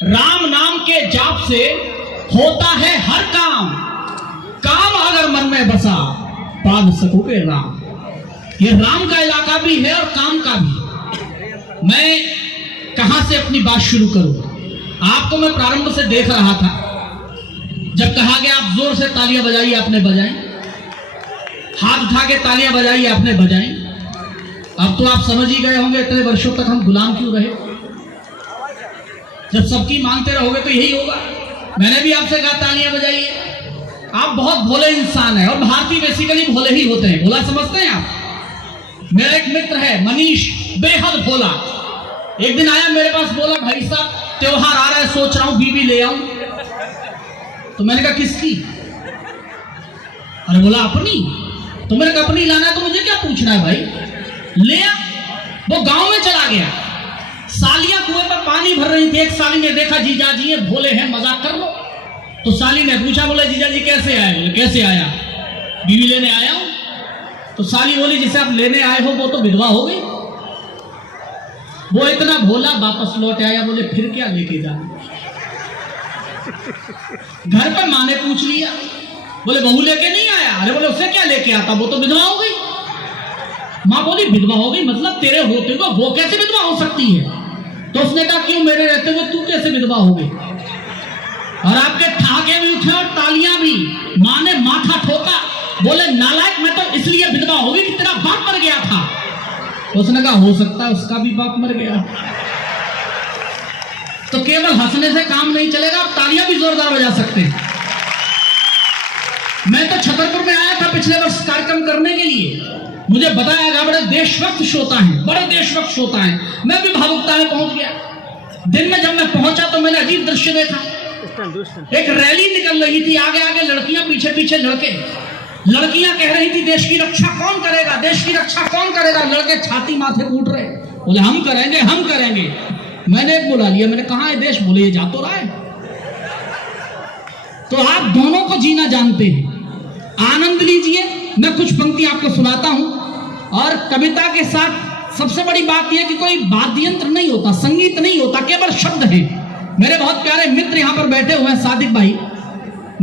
राम नाम के जाप से होता है हर काम, काम अगर मन में बसा पाद सकोगे राम। ये राम का इलाका भी है और काम का भी। मैं कहां से अपनी बात शुरू करूं? आपको मैं प्रारंभ से देख रहा था, जब कहा गया आप जोर से तालियां बजाइए, आपने बजाई, हाथ उठा के तालियां बजाइए, आपने बजाई। अब तो आप समझ ही गए होंगे इतने वर्षों तक हम गुलाम क्यों रहे। जब सबकी मानते रहोगे तो यही होगा। मैंने भी आपसे कहा तालियां बजाइए। आप बहुत भोले इंसान हैं, और भारतीय बेसिकली भोले ही होते हैं। भोला समझते हैं आप? मेरा एक मित्र है मनीष, बेहद भोला। एक दिन आया मेरे पास, बोला भाई साहब त्योहार आ रहा है, सोच रहा हूं बीवी ले आऊं। तो मैंने कहा किसकी? अरे बोला अपनी। तो मैंने कहा अपनी लाना है तो मुझे क्या पूछना है भाई, ले आ। वो गांव में चला गया, सालियां कुएं पर पानी भर रही थी। एक साली ने देखा जीजा जी ये भोले हैं, मजाक कर लो। तो साली ने पूछा, बोले जीजा जी कैसे आए? बोले कैसे आया? बीवी लेने आया हूं। तो साली बोली जिसे आप लेने आए हो वो तो विधवा हो गई। वो इतना भोला वापस लौट आया। बोले फिर क्या लेके जाना? घर पर माँ ने पूछ लिया, बोले बहू लेके नहीं आया। अरे बोले उससे क्या लेके आता, वो तो विधवा हो गई। माँ बोली विधवा हो गई मतलब तेरे होते हुए वो कैसे विधवा हो सकती है? तो उसने कहा क्यों, मेरे रहते हुए तू कैसे विधवा हो गई? और आपके ठाके भी उठे और तालियां भी। माँ ने माथा ठोका, बोले नालायक, मैं तो इसलिए विधवा हो गई कि तेरा बाप मर गया था। उसने कहा हो सकता है उसका भी बाप मर गया। तो केवल हंसने से काम नहीं चलेगा, आप तालियां भी जोरदार बजा सकते हैं। मैं तो छतरपुर में आया था पिछले वर्ष कार्यक्रम करने के लिए। मुझे बताया गया बड़े देशभक्त श्रोता हैं, बड़े देशभक्त श्रोता हैं। मैं भी भावुकता में पहुंच गया। दिन में जब मैं पहुंचा तो मैंने अजीब दृश्य देखा। एक रैली निकल रही थी, आगे आगे लड़कियां, पीछे पीछे लड़के। लड़कियां कह रही थी देश की रक्षा कौन करेगा, देश की रक्षा कौन करेगा। लड़के छाती माथे कूट रहे, बोले हम करेंगे, हम करेंगे। मैंने एक बुला लिया, मैंने कहा है देश? बोले ये जा तो रहा है। तो आप दोनों को जीना जानते हैं, आनंद लीजिए। मैं कुछ पंक्ति आपको सुनाता हूं। और कविता के साथ सबसे बड़ी बात यह कि कोई वाद्य यंत्र नहीं होता, संगीत नहीं होता, केवल शब्द है। मेरे बहुत प्यारे मित्र यहां पर बैठे हुए हैं, सादिक भाई।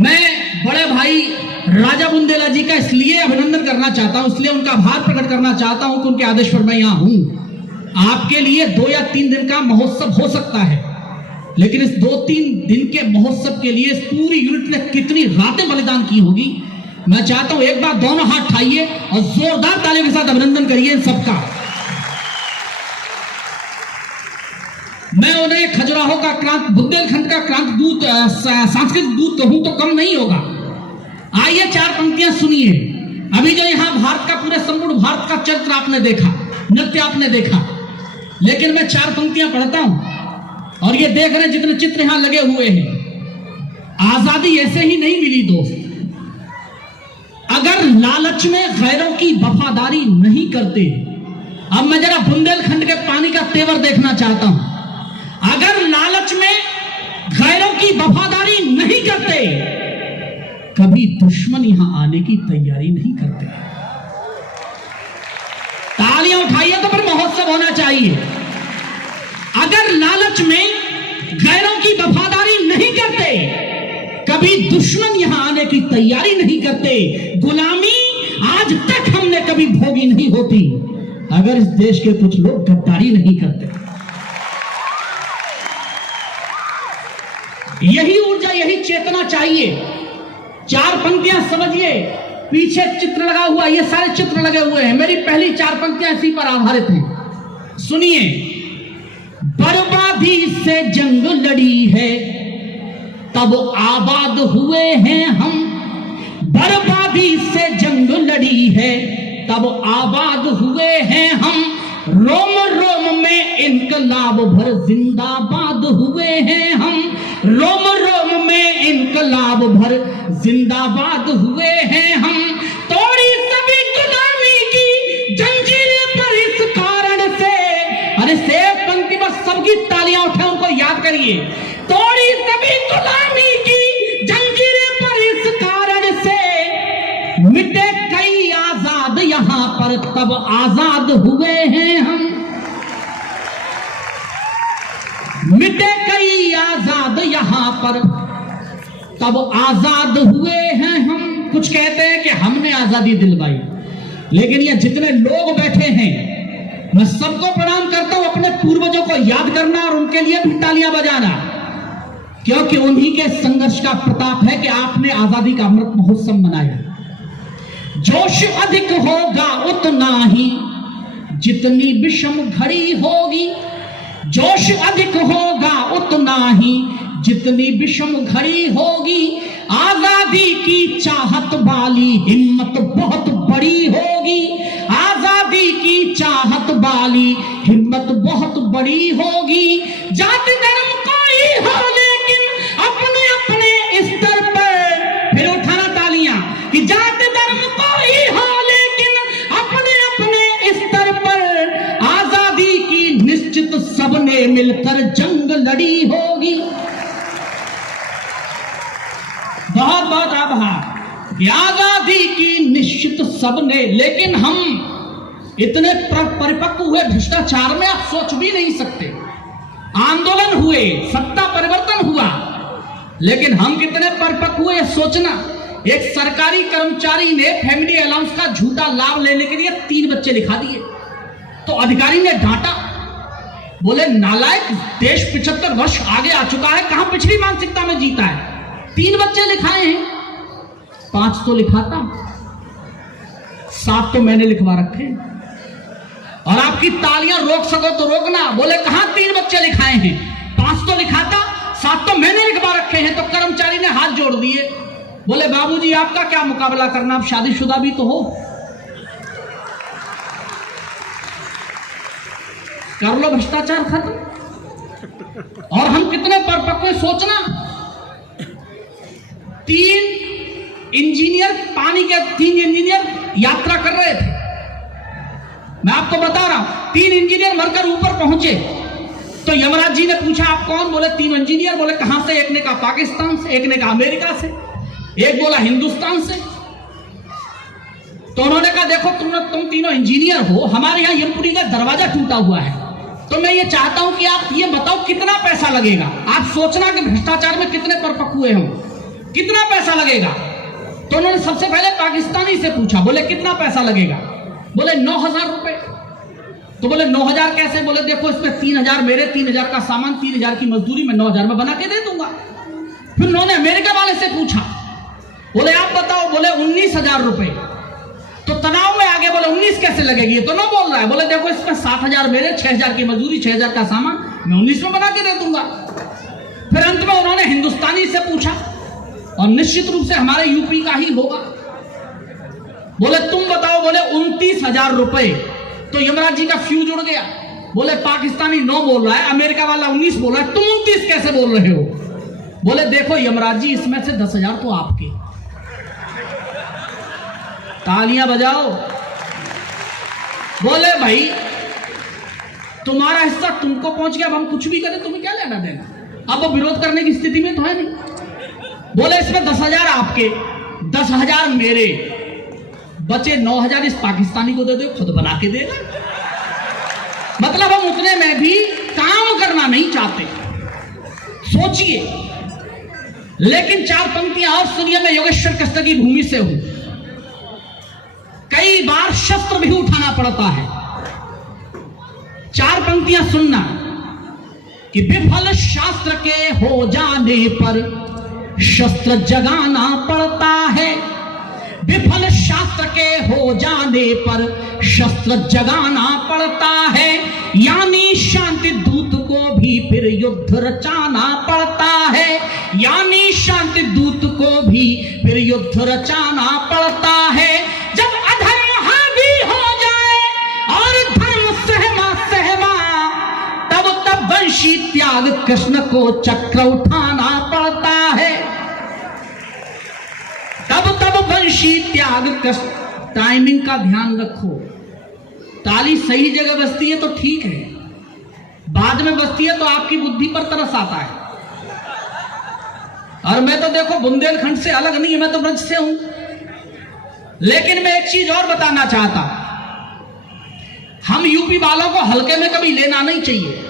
मैं बड़े भाई राजा बुंदेला जी का इसलिए अभिनंदन करना चाहता हूं, इसलिए उनका आभार प्रकट करना चाहता हूं कि उनके आदेश पर मैं यहां हूं। आपके लिए 2 या 3 दिन का महोत्सव हो सकता है, लेकिन इस 2-3 दिन के महोत्सव के लिए पूरी यूनिट ने कितनी रातें बलिदान की होगी। मैं चाहता हूं एक बार दोनों हाथ उठाइए और जोरदार तालियों के साथ अभिनंदन करिए इन सबका। मैं उन्हें खजुराहो का क्रांत, बुंदेलखंड का क्रांत दूत, सांस्कृतिक दूत कहूं तो कम नहीं होगा। आइए 4 पंक्तियां सुनिए। अभी जो यहां भारत का, पूरे संपूर्ण भारत का चरित्र आपने देखा, नृत्य आपने देखा, लेकिन मैं 4 पंक्तियां पढ़ता हूं। और ये देख रहे हैं जितने चित्र यहां लगे हुए हैं, आजादी ऐसे ही नहीं मिली दोस्त। अगर लालच में गैरों की वफादारी नहीं करते, अब मैं जरा बुंदेलखंड के पानी का तेवर देखना चाहता हूं। अगर लालच में गैरों की वफादारी नहीं करते, कभी दुश्मन यहां आने की तैयारी नहीं करते। तालियां उठाइए तो फिर महोत्सव होना चाहिए। अगर लालच में गैरों की वफादारी नहीं करते, कभी दुश्मन यहां आने की तैयारी नहीं करते। गुलामी आज तक हमने कभी भोगी नहीं होती अगर इस देश के कुछ लोग गद्दारी नहीं करते। यही ऊर्जा, यही चेतना चाहिए। 4 पंक्तियां समझिए, पीछे चित्र लगा हुआ, ये सारे चित्र लगे हुए हैं। मेरी पहली 4 पंक्तियां इसी पर आधारित हैं। सुनिए। बर्बादी से जंग लड़ी है तब आबाद हुए हैं हम। बर्बादी से जंग लड़ी है तब आबाद हुए हैं हम। रोम रोम में इनकलाब भर जिंदाबाद हुए हैं हम। रोम रोम में इनकलाब भर जिंदाबाद हुए हैं हम। तोड़ी सभी गुलामी की जंजीरें पर इस कारण से। अरे से पंक्ति पर सबकी तालियां उठे, उनको याद करिए। तोड़ी सभी गुलामी की जंजीरें पर इस कारण से। मिटे कई आजाद यहां पर तब आजाद हुए हैं हम। मिटे कई आजाद पर तब आजाद हुए हैं हम। कुछ कहते हैं कि हमने आजादी दिलवाई, लेकिन ये जितने लोग बैठे हैं मैं सबको प्रणाम करता हूं। अपने पूर्वजों को याद करना और उनके लिए भी तालियां बजाना, क्योंकि उन्हीं के संघर्ष का प्रताप है कि आपने आजादी का अमृत महोत्सव मनाया। जोश अधिक होगा उतना ही जितनी विषम घड़ी होगी, जोश अधिक होगा उतना ही जितनी विषम घड़ी होगी। आजादी की चाहत वाली हिम्मत बहुत बड़ी होगी, आजादी की चाहत वाली हिम्मत बहुत बड़ी होगी। जाति धर्म कोई हो लेकिन अपने अपने स्तर पर, फिर उठाना तालियां, कि जाति धर्म कोई हो लेकिन अपने अपने स्तर पर आजादी की निश्चित सबने मिलकर जंग लड़ी होगी। बहुत बहुत आभार। आजादी की निश्चित सबने, लेकिन हम इतने परिपक्व हुए भ्रष्टाचार में, आप सोच भी नहीं सकते। आंदोलन हुए, सत्ता परिवर्तन हुआ, लेकिन हम कितने परिपक्व हुए सोचना। एक सरकारी कर्मचारी ने फैमिली अलाउंस का झूठा लाभ लेने के लिए 3 बच्चे लिखा दिए, तो अधिकारी ने डांटा, बोले नालायक, देश 75 वर्ष आगे आ चुका है, कहां पिछली मानसिकता में जीता है। 3 बच्चे लिखाए हैं, 5 तो लिखाता, 7 तो मैंने लिखवा रखे। और आपकी तालियां रोक सको तो रोकना। बोले कहां 3 बच्चे लिखाए हैं, 5 तो लिखाता, 7 तो मैंने लिखवा रखे हैं। तो कर्मचारी ने हाथ जोड़ दिए, बोले बाबूजी आपका क्या मुकाबला करना, आप शादीशुदा भी तो हो, कर लो भ्रष्टाचार खत्म। और हम कितने परिपक्व सोचना। 3 इंजीनियर, पानी के 3 इंजीनियर यात्रा कर रहे थे, मैं आपको बता रहा हूं। 3 इंजीनियर मरकर ऊपर पहुंचे, तो यमराज जी ने पूछा आप कौन, बोले 3 इंजीनियर। बोले कहां से, एक ने कहा पाकिस्तान से, एक ने कहा अमेरिका से, एक बोला हिंदुस्तान से। तो उन्होंने कहा देखो तुम तीनों इंजीनियर हो, हमारे यहां यमपुरी का दरवाजा टूटा हुआ है, तो मैं ये चाहता हूं कि आप ये बताओ कितना पैसा लगेगा। आप सोचना कि भ्रष्टाचार में कितने परिपक्व हुए हम, कितना पैसा लगेगा। तो उन्होंने सबसे पहले पाकिस्तानी से पूछा, बोले कितना पैसा लगेगा। बोले 9,000 रुपए। तो बोले 9,000 कैसे। बोले देखो इसमें 3,000 मेरे, 3,000 का सामान, 3,000 की मजदूरी, मैं 9,000 में बना के दे दूंगा। फिर उन्होंने अमेरिका वाले से पूछा, बोले आप बताओ। बोले 19,000 रुपए। तो तनाव में आगे, बोले 19 कैसे लगेगी, तो ना बोल रहा है। बोले देखो इसमें 7,000 मेरे, 6,000 की मजदूरी, 6,000 का सामान, मैं 19 में बना के दे दूंगा। फिर अंत में उन्होंने हिंदुस्तानी से पूछा, और निश्चित रूप से हमारे यूपी का ही होगा। बोले तुम बताओ। बोले 29,000 रुपए। तो यमराज जी का फ्यूज उड़ गया। बोले पाकिस्तानी 9 बोल रहा है, अमेरिका वाला 19 बोल रहा है, तुम 29 कैसे बोल रहे हो। बोले देखो यमराज जी, इसमें से 10,000 तो आपके। तालियां बजाओ। बोले भाई तुम्हारा हिस्सा तुमको पहुंच गया, अब हम कुछ भी करें तुम्हें क्या लेना देना। अब वो विरोध करने की स्थिति में तो है नहीं। बोले इसमें 10,000 आपके, 10,000 मेरे, बचे 9,000 इस पाकिस्तानी को दे दो, खुद बना के देगा। मतलब हम उतने में भी काम करना नहीं चाहते। सोचिए। लेकिन 4 पंक्तियां और सुनिए, मैं योगेश्वर कष्ट की भूमि से हूं। कई बार शस्त्र भी उठाना पड़ता है। 4 पंक्तियां सुनना, कि विफल शास्त्र के हो जाने पर शस्त्र जगाना पड़ता है। विफल शास्त्र के हो जाने पर शस्त्र जगाना पड़ता है, यानी शांति दूत को भी फिर युद्ध रचाना पड़ता है, यानी शांति दूत को भी फिर युद्ध रचाना पड़ता है। जब अधर्म हावी हो जाए और धर्म सहमा सहमा, तब वंशी त्याग कृष्ण को चक्र उठाना पड़ता है। तब वंशी त्याग कृष्ण। टाइमिंग का ध्यान रखो। ताली सही जगह बजती है तो ठीक है, बाद में बजती है तो आपकी बुद्धि पर तरस आता है। और मैं तो देखो बुंदेलखंड से अलग नहीं है, मैं तो ब्रज से हूं। लेकिन मैं एक चीज और बताना चाहता, हम यूपी वालों को हल्के में कभी लेना नहीं चाहिए।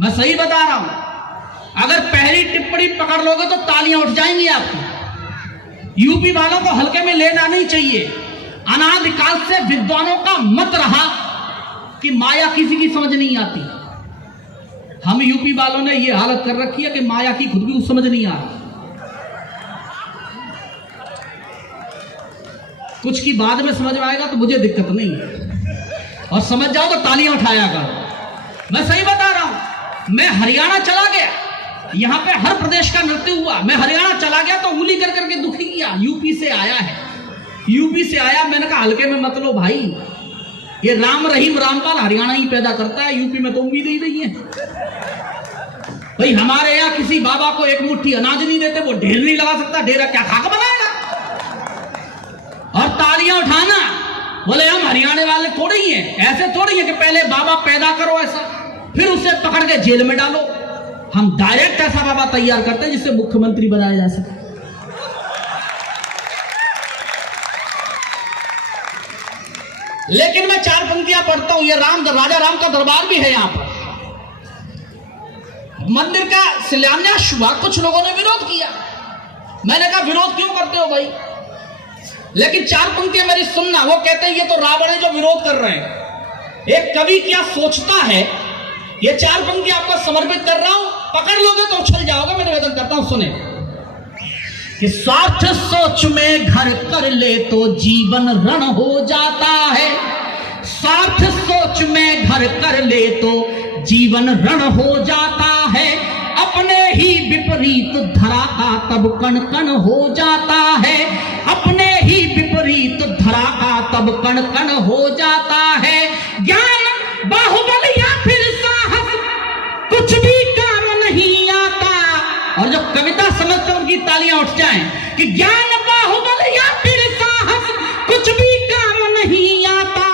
मैं सही बता रहा हूं। अगर पहले टिप्पणी पकड़ लोगे तो तालियां उठ जाएंगी आपकी। यूपी वालों को हल्के में लेना नहीं चाहिए। अनादिकाल से विद्वानों का मत रहा कि माया किसी की समझ नहीं आती। हम यूपी वालों ने यह हालत कर रखी है कि माया की खुद भी समझ नहीं आती। कुछ की बाद में समझ में आएगा तो मुझे दिक्कत नहीं है, और समझ जाओ तो तालियां उठाया करो। मैं सही बता रहा हूं। मैं हरियाणा चला गया, यहां पे हर प्रदेश का नृत्य हुआ। मैं हरियाणा चला गया तो उंगली कर करके दुखी किया, यूपी से आया है, यूपी से आया। मैंने कहा हल्के में मत लो भाई, ये राम रहीम रामपाल हरियाणा ही पैदा करता है, यूपी में तो उम्मीद ही नहीं है। भाई हमारे यहाँ किसी बाबा को एक मुट्ठी अनाज नहीं देते, वो ढेर नहीं लगा सकता, डेरा क्या खाक बनाएगा। और तालियां उठाना, बोले हम हरियाणा वाले थोड़े ही हैं, ऐसे थोड़ी है कि पहले बाबा पैदा करो ऐसा, फिर उसे पकड़ के जेल में डालो। हम डायरेक्ट ऐसा बाबा तैयार करते हैं जिससे मुख्यमंत्री बनाया जा सके। लेकिन मैं 4 पंक्तियां पढ़ता हूं। ये राजा राम का दरबार भी है यहां पर। मंदिर का शिलान्यास हुआ, कुछ लोगों ने विरोध किया। मैंने कहा विरोध क्यों करते हो भाई, लेकिन 4 पंक्तियां मेरी सुनना। वो कहते हैं ये तो रावण है जो विरोध कर रहे हैं। एक कवि क्या सोचता है, ये 4 पंक्तियां आपको समर्पित कर रहा हूं, पकड़ लोगे तो उछल जाओगे। मैं निवेदन करता हूं, सुने कि स्वार्थ सोच में घर कर ले तो जीवन रण हो जाता है। स्वार्थ सोच में घर कर ले तो जीवन रण हो जाता है। अपने ही विपरीत धरा का तब कण कण हो जाता है। अपने ही विपरीत धरा का तब कण कण हो जाता है। ज्ञान बाहुबल या फिर साहस कुछ भी काम नहीं आता। और जो कविता समझते उनकी तालियां उठ जाएं कि ज्ञान बाहुबल या फिर साहस कुछ भी काम नहीं आता।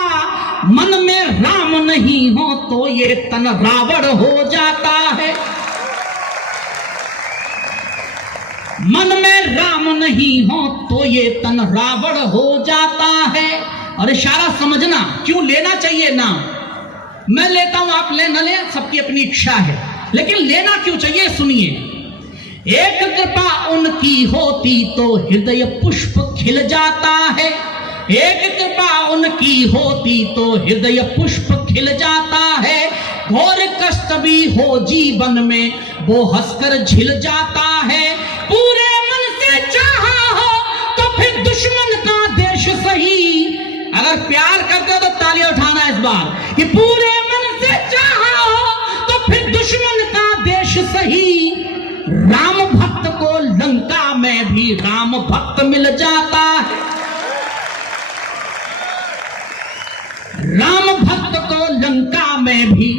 मन में राम नहीं हो तो ये तन रावण हो जाता है। मन में राम नहीं हो तो ये तन रावण हो जाता है। और इशारा समझना, क्यों लेना चाहिए नाम, मैं लेता हूं, आप ले न ले, सबकी अपनी इच्छा है, लेकिन लेना क्यों चाहिए सुनिए। एक कृपा उनकी होती तो हृदय पुष्प खिल जाता है। एक कृपा उनकी होती तो हृदय पुष्प खिल जाता है। घोर कष्ट भी हो जीवन में वो हंसकर झिल जाता है। पूरे मन से चाहा हो तो फिर दुश्मन का देश सही। अगर प्यार करते हो तो तालियां उठाना इस बार कि पूरे मन से चाहा हो तो फिर दुश्मन का देश सही। राम भक्त को लंका में भी राम भक्त मिल जाता है। राम भक्त को लंका में भी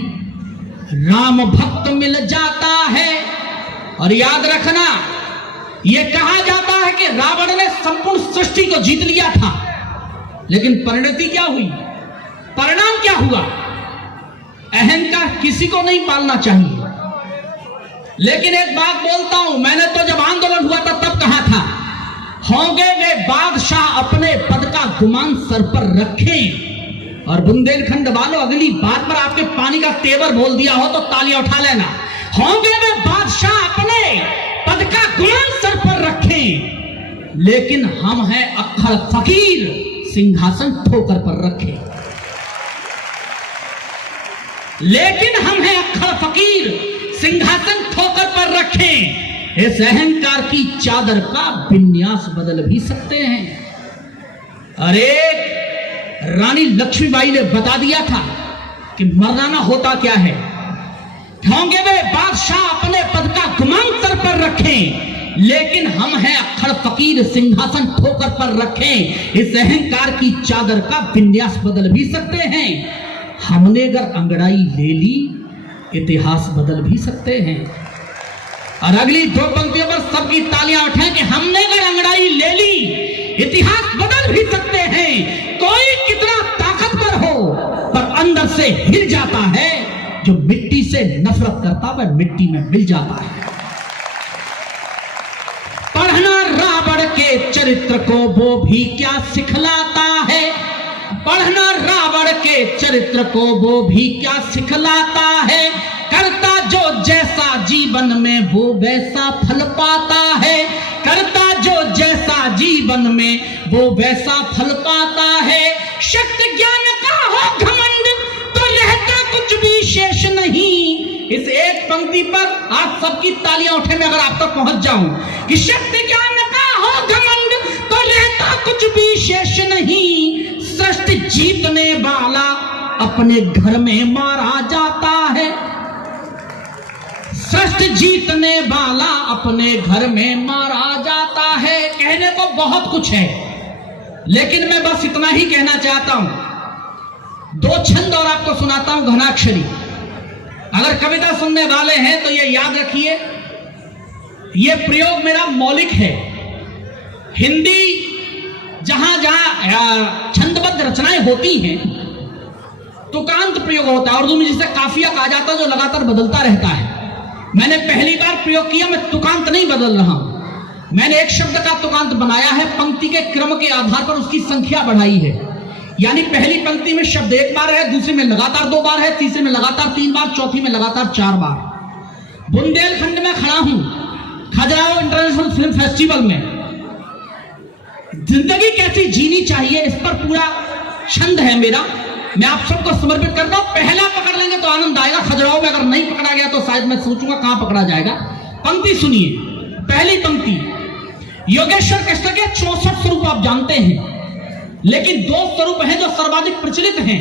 राम भक्त मिल जाता है। और याद रखना, यह कहा जाता है कि रावण ने संपूर्ण सृष्टि को जीत लिया था, लेकिन परिणति क्या हुई, परिणाम क्या हुआ। अहंकार किसी को नहीं पालना चाहिए। लेकिन एक बात बोलता हूं, मैंने तो जब आंदोलन हुआ था तब कहा था, होंगे वे बादशाह अपने पद का गुमान सर पर रखें। और बुंदेलखंड वालों, अगली बात पर आपके पानी का तेवर बोल दिया हो तो तालियां उठा लेना। होंगे वे बादशाह अपने पद का गुमान सर पर रखें, लेकिन हम हैं अक्खड़ फकीर, सिंहासन ठोकर पर रखे। लेकिन हम हैं अक्खड़ फकीर, सिंहासन ठोकर पर रखें। इस अहंकार की चादर का विन्यास बदल भी सकते हैं। अरे रानी लक्ष्मीबाई ने बता दिया था कि मरना होता क्या है। होंगे वे बादशाह अपने पद का गुमान सर पर रखें, लेकिन हम हैं अक्खड़ फकीर, सिंहासन ठोकर पर रखें। इस अहंकार की चादर का विन्यास बदल भी सकते हैं। हमने अगर अंगड़ाई ले ली, इतिहास बदल भी सकते हैं। और अगली 2 पंक्तियों पर सबकी तालियां उठाएं कि हमने अगर अंगड़ाई ले ली, इतिहास बदल भी सकते हैं। कोई कितना ताकतवर हो, पर अंदर से हिल जाता है। जो मिट्टी से नफरत करता वह मिट्टी में मिल जाता है। पढ़ना रावण के चरित्र को वो भी क्या सिखलाता है। पढ़ना रावण के चरित्र को वो भी क्या सिखलाता है। करता जो जैसा जीवन में वो वैसा फल पाता है, करता जो जैसा जीवन में वो वैसा फल पाता है। शक्ति ज्ञान का हो घमंड तो रहता कुछ भी शेष नहीं। इस एक पंक्ति पर आप सबकी तालियां उठे मैं अगर आप तक पहुंच जाऊं कि शक्ति ज्ञान का हो घमंड तो रहता कुछ भी शेष नहीं। सृष्टि जीतने वाला अपने घर में मारा जाता है, सृष्टि जीतने वाला अपने घर में मारा जाता है। कहने को बहुत कुछ है, लेकिन मैं बस इतना ही कहना चाहता हूं। दो छंद और आपको सुनाता हूं घनाक्षरी। अगर कविता सुनने वाले हैं तो ये याद रखिए, ये प्रयोग मेरा मौलिक है। हिंदी जहां जहां छंदबद्ध रचनाएं होती हैं तुकांत प्रयोग होता है। उर्दू में जिसे काफिया कहा जाता है, जो लगातार बदलता रहता है। मैंने पहली बार प्रयोग किया, मैं तुकांत नहीं बदल रहा हूं। मैंने एक शब्द का तुकांत बनाया है, पंक्ति के क्रम के आधार पर उसकी संख्या बढ़ाई है। यानी पहली पंक्ति में शब्द एक बार है, दूसरी में लगातार 2 बार है, तीसरे में लगातार 3 बार, चौथी में लगातार 4 बार। बुंदेलखंड में खड़ा हूं, खजुराहो इंटरनेशनल फिल्म फेस्टिवल में। जिंदगी कैसी जीनी चाहिए, इस पर पूरा छंद है मेरा, मैं आप सबको समर्पित कर रहा हूं। पहला पकड़ लेंगे तो आनंद आएगा, खजुराहो में अगर नहीं पकड़ा गया तो शायद मैं सोचूंगा कहां पकड़ा जाएगा। पंक्ति सुनिए, पहली पंक्ति। योगेश्वर कृष्ण के 64 स्वरूप आप जानते हैं, लेकिन 2 स्वरूप हैं जो सर्वाधिक प्रचलित हैं।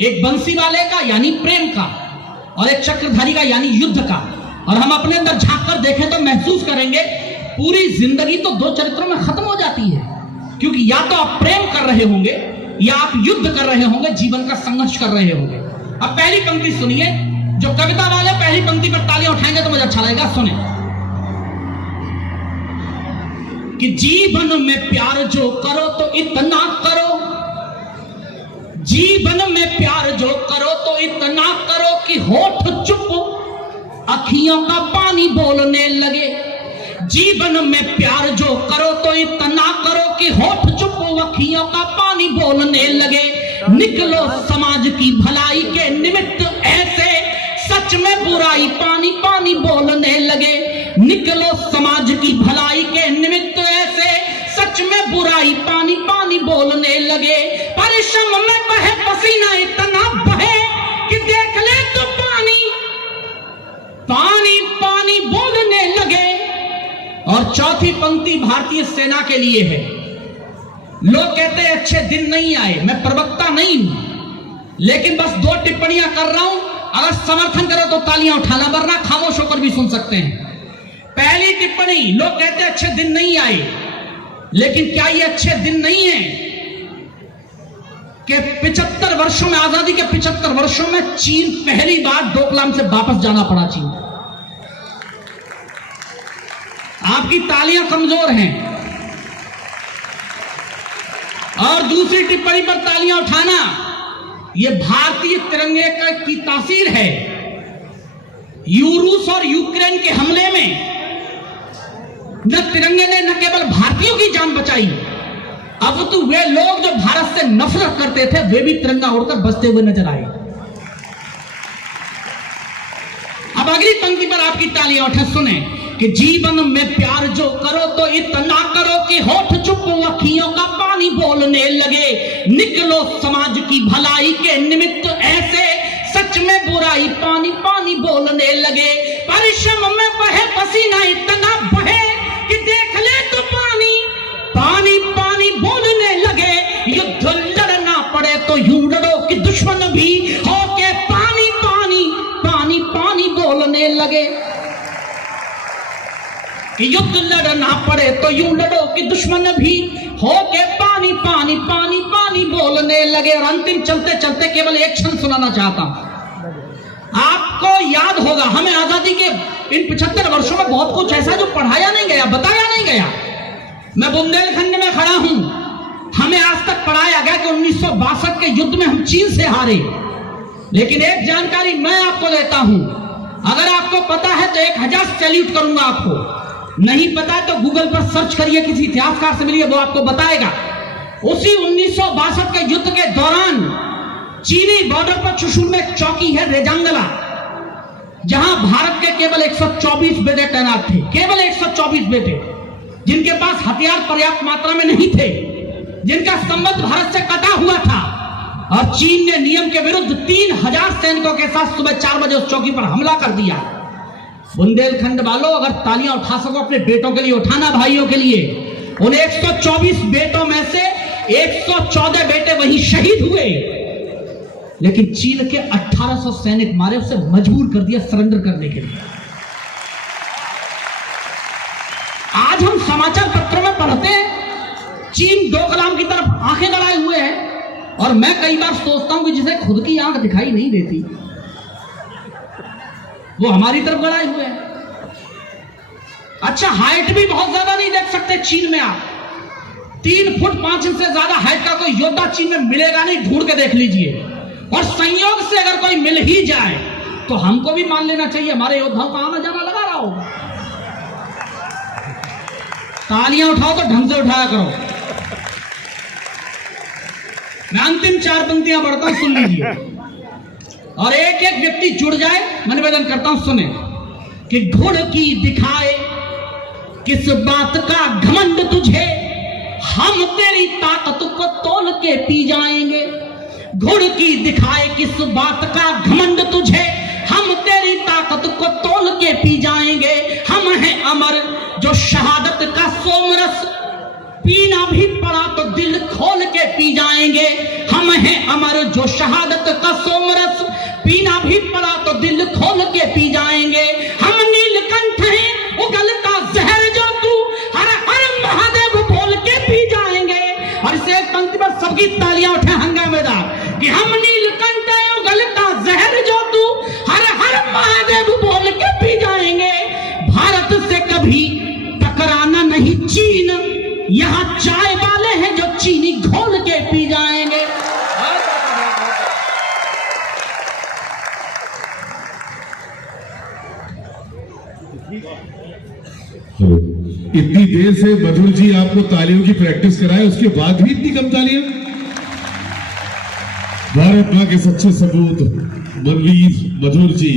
एक बंसी वाले का यानी प्रेम का, और एक चक्रधारी का यानी युद्ध का। और हम अपने अंदर झांक कर देखें तो महसूस करेंगे पूरी जिंदगी तो 2 चरित्रों में खत्म हो जाती है, क्योंकि या तो आप प्रेम कर रहे होंगे या आप युद्ध कर रहे होंगे, जीवन का संघर्ष कर रहे होंगे। अब पहली पंक्ति सुनिए, जो कविता वाले पहली पंक्ति पर तालियां उठाएंगे तो मुझे अच्छा लगेगा। सुने कि जीवन में प्यार जो करो तो इतना करो, जीवन में प्यार जो करो तो इतना करो कि होठ चुप अखियों का पानी बोलने लगे। जीवन में प्यार जो करो तो इतना करो कि होठ चुप अखियों का पानी बोलने लगे। निकलो समाज की भलाई के निमित्त ऐसे, सच में बुराई पानी पानी बोलने लगे। निकलो समाज की भलाई के निमित्त ऐसे, सच में बुराई पानी पानी बोलने लगे। परिश्रम में बहे पसीना इतना बहे कि देख ले तो पानी पानी पानी बोलने लगे। और चौथी पंक्ति भारतीय सेना के लिए है। लोग कहते हैं अच्छे दिन नहीं आए, मैं प्रवक्ता नहीं हूं, लेकिन बस 2 टिप्पणियां कर रहा हूं। अगर समर्थन करो तो तालियां उठाना, वरना खामोश होकर भी सुन सकते हैं। पहली टिप्पणी, लोग कहते हैं अच्छे दिन नहीं आए, लेकिन क्या ये अच्छे दिन नहीं है कि 75 वर्षों में, आजादी के 75 वर्षों में चीन पहली बार डोकलाम से वापस जाना पड़ा। चीन, आपकी तालियां कमजोर हैं। और दूसरी टिप्पणी पर तालियां उठाना, यह भारतीय तिरंगे की तासीर है। रूस और यूक्रेन के हमले में न तिरंगे ने न केवल भारतीयों की जान बचाई, अब तो वे लोग जो भारत से नफरत करते थे वे भी तिरंगा उड़कर बचते हुए नजर आए। अब अगली पंक्ति पर आपकी तालियां उठे, सुने कि जीवन में प्यार जो करो तो इतना करो कि होठ चुप अखियों का पानी बोलने लगे। निकलो समाज की भलाई के निमित्त ऐसे, सच में बुराई पानी पानी बोलने लगे। परिश्रम में बहे पसीना इतना बहे कि देख ले तो पानी पानी पानी बोलने लगे। युद्ध लड़ना पड़े तो यूं लड़ो कि दुश्मन भी होके पानी पानी पानी पानी बोलने लगे। कि युद्ध लड़ना पड़े तो यूं लड़ो कि दुश्मन भी होके पानी पानी पानी पानी बोलने लगे। और अंतिम चलते चलते केवल एक क्षण सुनाना चाहता हूं। आपको याद होगा, हमें आजादी के इन 75 वर्षों में बहुत कुछ ऐसा जो पढ़ाया नहीं गया, बताया नहीं गया। मैं बुंदेलखंड में खड़ा हूं, हमें आज तक पढ़ाया गया कि 1962 के युद्ध में हम चीन से हारे। लेकिन एक जानकारी मैं आपको देता हूं, अगर आपको पता है तो 1000 सैल्यूट करूंगा आपको। नहीं पता तो गूगल पर सर्च करिए, किसी इतिहासकार से मिलिए, वो आपको बताएगा। उसी 1962 के युद्ध के दौरान चीनी बॉर्डर पर चुशुल में एक चौकी है रेजांगला, जहां भारत के केवल 124 बेटे तैनात थे, केवल 124 बेटे, जिनके पास हथियार पर्याप्त मात्रा में नहीं थे, जिनका संबंध भारत से कटा हुआ था, और चीन ने नियम के विरुद्ध 3000 सैनिकों के साथ सुबह 4 बजे उस चौकी पर हमला कर दिया। बुंदेलखंड वालों, अगर तालियां उठा सको अपने बेटों के लिए उठाना, भाइयों के लिए। उन 124 बेटों में से 114 बेटे वहीं शहीद हुए, लेकिन चीन के 1800 सैनिक मारे, उसे मजबूर कर दिया सरेंडर करने के लिए। आज हम समाचार पत्रों में पढ़ते हैं चीन डोकलाम की तरफ आंखें गड़ाए हुए है, और मैं कई बार सोचता हूं कि जिसे खुद की आंख दिखाई नहीं देती वो हमारी तरफ गड़ाए हुए हैं। अच्छा, हाइट भी बहुत ज्यादा नहीं देख सकते चीन में आप। 3 फुट 5 इंच से ज्यादा हाइट का कोई योद्धा चीन में मिलेगा नहीं, ढूंढ के देख लीजिए। और संयोग से अगर कोई मिल ही जाए तो हमको भी मान लेना चाहिए हमारे योद्धाओं का आना जाना लगा रहा होगा। तालियां उठाओ तो ढंग से उठाया करो। मैं अंतिम 4 पंक्तियां पढ़ता हूं, सुन लीजिए, और एक एक व्यक्ति जुड़ जाए। मैं निवेदन करता हूं, सुने कि घुड़की दिखाए किस बात का घमंड तुझे, हम तेरी ताकत को तोल के पी जाएंगे। घुड़की दिखाए किस बात का घमंड तुझे, हम तेरी ताकत को तोल के पी जाएंगे। हम हैं अमर जो शहादत का सोमरस, पीना भी पड़ा तो दिल खोल के पी जाएंगे। हम हैं अमर जो शहादत का सोमरस, पीना भी पड़ा तो दिल खोल के पी जाएंगे। हम नीलकंठ हैं उगलता जहर जो तू, हर हर महादेव बोल के पी जाएंगे। और इसे एक पंक्ति पर सबकी तालियां उठे हंगामेदार, कि हम नीलकंठ हैं उगलता जहर जो तू, हर हर महादेव बोल के पी जाएंगे। भारत से कभी टकराना नहीं चीन, यहां चाय वाले हैं जो चीनी घोल के पी जाएंगे। इतनी देर से मधुर जी आपको तालियों की प्रैक्टिस कराए, उसके बाद भी इतनी कम तालियां। भारत मां के सच्चे सपूत मनवीर मधुर जी।